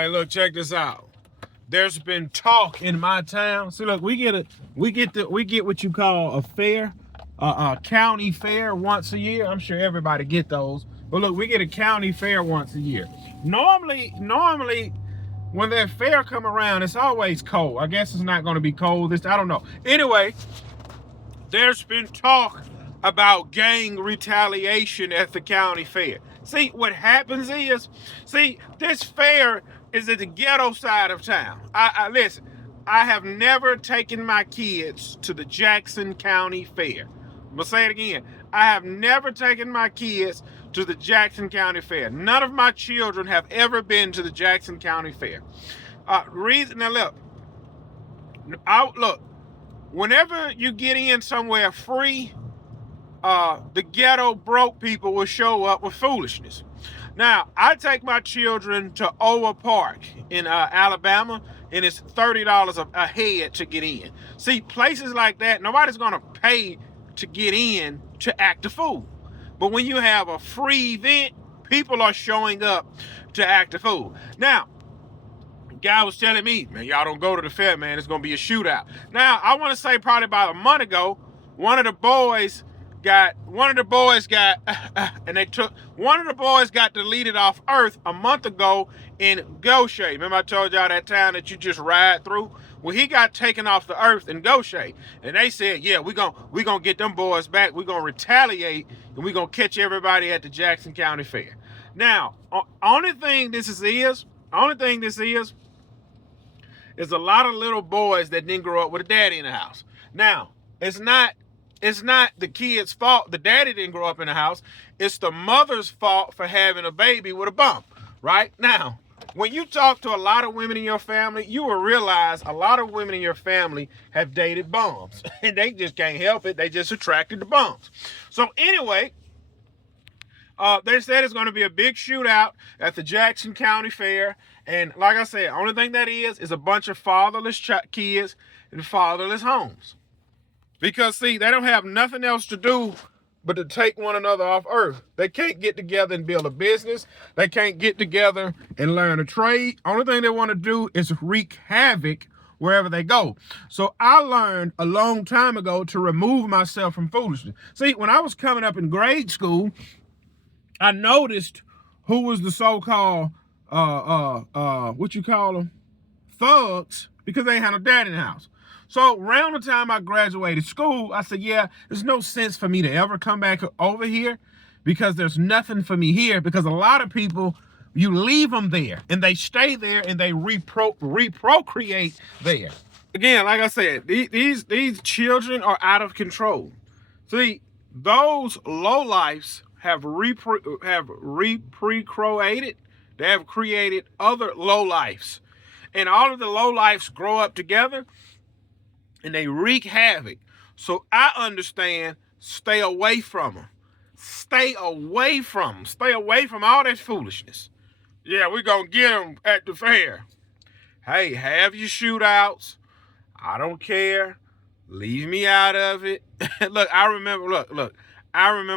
right, look, check this out. There's been talk in my town. See, look, we get what you call a fair, a county fair once a year. I'm sure everybody get those. But look, we get a county fair once a year. Normally, when that fair come around, it's always cold. I guess it's not going to be cold this. I don't know. Anyway, there's been talk about gang retaliation at the county fair. See, what happens is, this fair is at the ghetto side of town. Listen, I have never taken my kids to the Jackson County Fair. I'm gonna say it again. I have never taken my kids to the Jackson County Fair. None of my children have ever been to the Jackson County Fair. Now look, whenever you get in somewhere free, the ghetto broke people will show up with foolishness. Now, I take my children to Owa Park in Alabama, and it's $30 a head to get in. See, places like that, nobody's going to pay to get in to act a fool. But when you have a free event, people are showing up to act a fool. Now, the guy was telling me, man, y'all don't go to the fair, man. It's going to be a shootout. Now, I want to say probably about a month ago, one of the boys got deleted off Earth a month ago in Goshen. Remember I told y'all that town that you just ride through? Well, he got taken off the Earth in Goshen. And they said, yeah, we're gonna get them boys back. We're gonna retaliate, and we're gonna catch everybody at the Jackson County Fair. Now, only thing this is a lot of little boys that didn't grow up with a daddy in the house. Now, it's not the kid's fault the daddy didn't grow up in the house. It's the mother's fault for having a baby with a bump, right? Now, when you talk to a lot of women in your family, you will realize a lot of women in your family have dated bums. And they just can't help it. They just attracted to bums. So anyway, they said it's going to be a big shootout at the Jackson County Fair. And like I said, only thing that is a bunch of fatherless kids in fatherless homes. Because, see, they don't have nothing else to do but to take one another off Earth. They can't get together and build a business. They can't get together and learn a trade. Only thing they want to do is wreak havoc wherever they go. So I learned a long time ago to remove myself from foolishness. See, when I was coming up in grade school, I noticed who was the so-called, thugs, because they ain't had no dad in the house. So around the time I graduated school, I said, yeah, there's no sense for me to ever come back over here because there's nothing for me here, because a lot of people, you leave them there and they stay there and they reprocreate there. Again, like I said, these children are out of control. See, those lowlifes have reprocreated. They have created other lowlifes. And all of the lowlifes grow up together and they wreak havoc. So I understand, stay away from them. Stay away from them. Stay away from all that foolishness. Yeah, we're going to get them at the fair. Hey, have your shootouts. I don't care. Leave me out of it. Look, I remember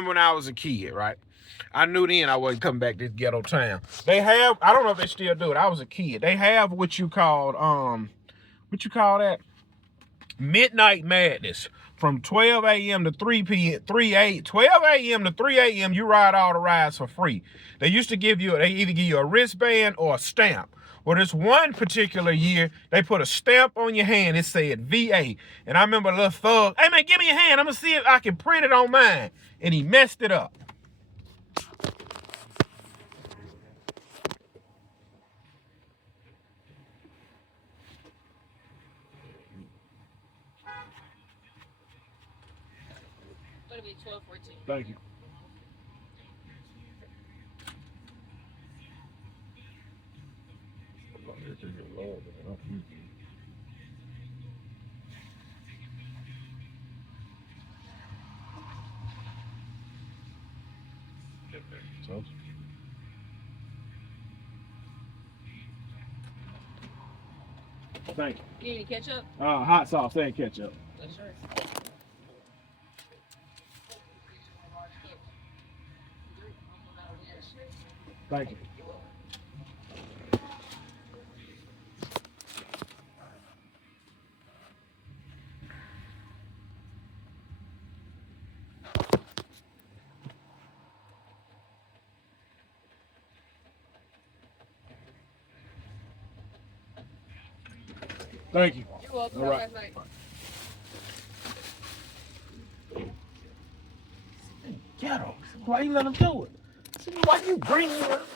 when I was a kid, right? I knew then I wasn't coming back to this ghetto town. They have, I don't know if they still do it. I was a kid. They have what you call that? Midnight Madness. From 12 a.m. to 12 a.m. to 3 a.m., you ride all the rides for free. They either give you a wristband or a stamp. Well, this one particular year, they put a stamp on your hand. It said VA. And I remember a little thug, hey man, give me your hand. I'm going to see if I can print it on mine. And he messed it up. It'll be 12:14. Thank you. So? Thank you. You need any ketchup? Hot sauce and ketchup. Sure. Thank you. Thank you. You're welcome. All Have a right. nice night. Ghetto. Why you let him do it? Why you bring him up?